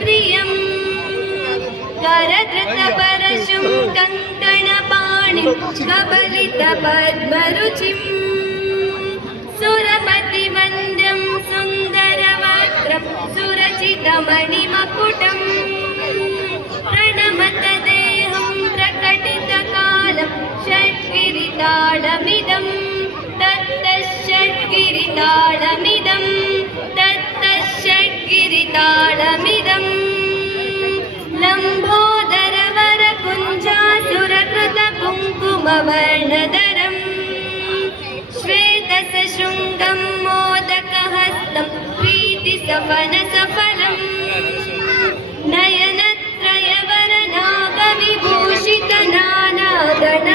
प्रियं करधृतपरशुं कङ्कणपाणिं कबलितपद्मरुचिं सुरपतिवन्द्यं सुन्दरवक्त्रं सुरचितमणिमकुटं प्रणमत देहं प्रकटितकालं षट्किरीटालमिदं तत्तषट्किरीटालमिदं तत्तषट्किरीटालमिदं लम्बोदरवरकुञ्जासुरकृतकुङ्कुमवर्णधरं श्वेतसशृङ्गं मोदकहस्तं प्रीतिसफलसफलं नयनत्रयवरनागविभूषितनानागण